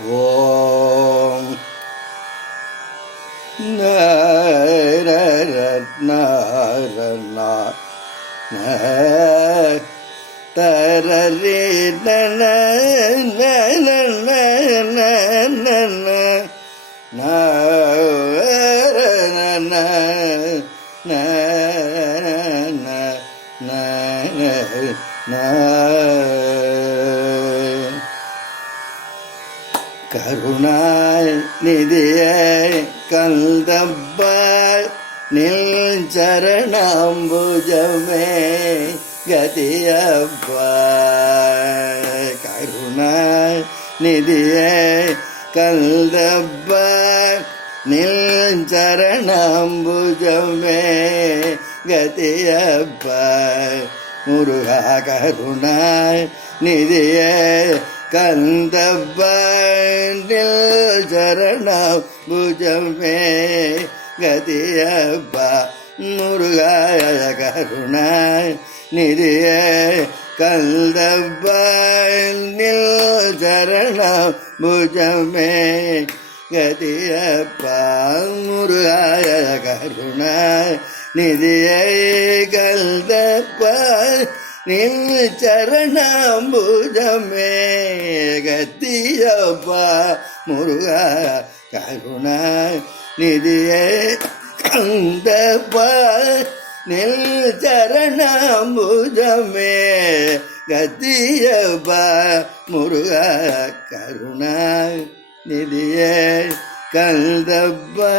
ஓம். நரநா தரரி நன கருணாய் நிதிய கந்தப்பாய் நில் சரணாம்புஜமே கதியப்பா கருணாய் நிதிய கந்தப்பாய் நில் சரணாம்புஜமே கதியப்பா முருகா கருணாய் நிதிய கந்தப்பாண்டில் சரணம் புஜமே கதியப்பா. முருகாய கருணாய் நிதிய கந்தப்பாண்டில் சரணம் புஜமே கதியப்பா. முருகாய கருணாய் நிதியை கல்தப்பா நில் சரணாம்புஜமே கத்தியப்பா முருகா கருணா நிதியே கந்தப்பா. நில் சரணாம்புஜமே கத்தியப்பா முருகா கருணா நிதியே கந்தப்பா.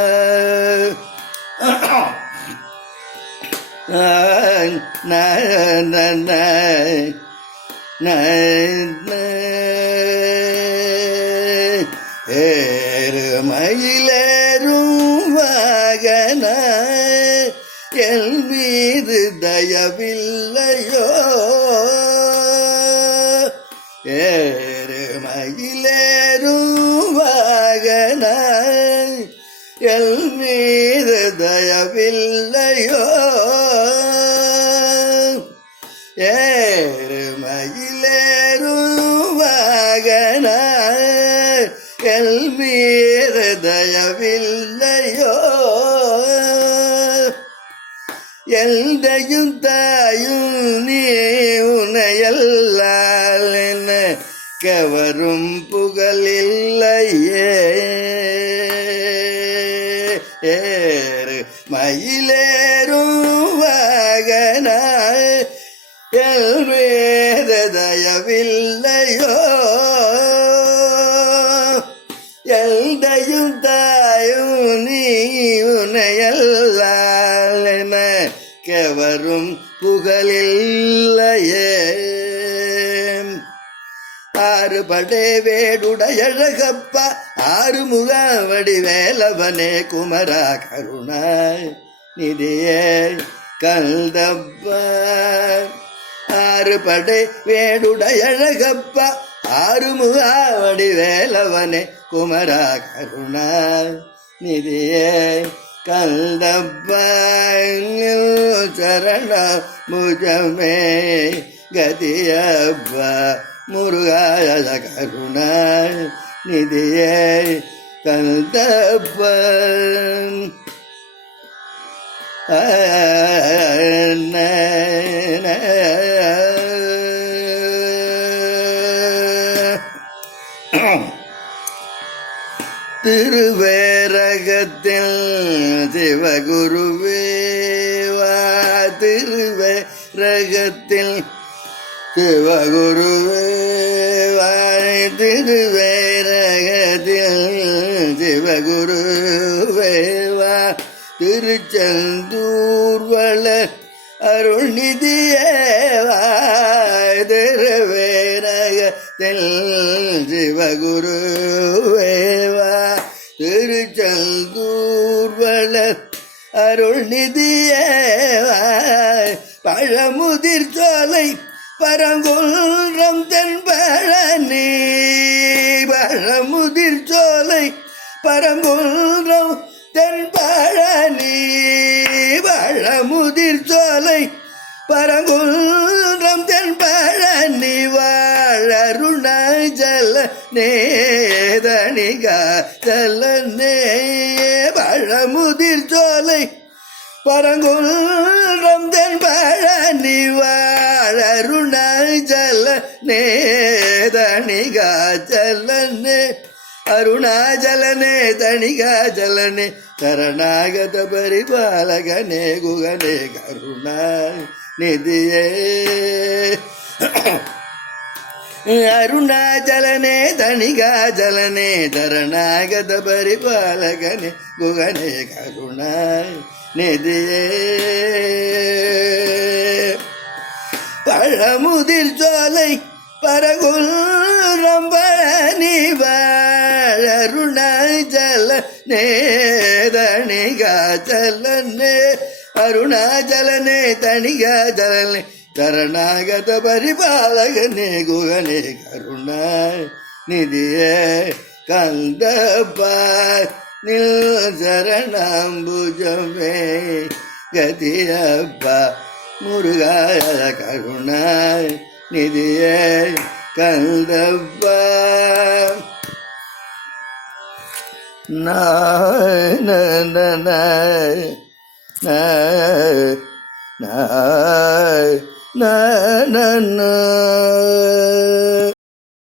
மயிலேறும் வாகன எல் மீது தயவில்லையோ? ஏறு மயிலே ஏறு மயிலேறும் எல் மீது தயவில்லையோ? எந்தையும் தாயும் நீ உனையல்லால் என்ன கவரும் புகழில்லையே. ஏறு மயிலேறும் வாகனார் எல் வேத தயவில்லையோ எந்தையும் தாயும் நீ உனையல்லால் கவரும் புகழில்லையே. ஆறு படே வேடுடையழகப்பா ஆறு முகாவடி வேலவனே குமரா கருணா நிதியே கல்தப்பா. ஆறு படை வேடுடையழகப்பா ஆறு முகாவடி வேலவனே குமரா கருணா நிதியே கந்தப்பரண முஜமே கதியப்பா முருகாய கருணா நிதியே கந்தப்பன் திருவேரகத்தில் சிவகுருவேவா திருவேரகத்தில் சிவகுருவே திருவேரகத்தில் சிவகுருவேவா திருச்செந்தூர்வள திருச்செந்தூர் வள திருவேரகத்தில் சிவகுரு. அருள் நிதிய பழமுதிர் சோலை பரங்குன்றம் தென்பழனி. பழமுதிர் சோலை பரங்குன்றம் தென்பழனி. பழமுதிர் சோலை பரங்குன்றம் தென்பழனி. வாழ அருணாச்சல நேதனிகா ஜலனே பழமுதிர் சோலை பரங்குன்றம் தென் வாழருண ஜல நேதணிகா ஜலனே அருணாச்சலனே தணிகா ஜலனே சரணாகத பரிபாலகனே குகனே கருணா நிதியே. அருணாச்சலனே தணிகா ஜலனே தரணாகத பரிபாலகனே குகனே கருணா நிதியே பழமுதிர் சோலை பரகுல் ரம்பழனி வாழருணாச்சல ஜல ஜலனே அருணாச்சலனே தணிகா ஜலனே சரணாகத பரிபாலகனே குகனே. கருணா நிதியே கந்தபாய் நில் சரணாம்புஜமே கதியப்பா முருகாய கருணாய் நிதியே கந்தப்பா. நாய் நாய் நாய் நாய்.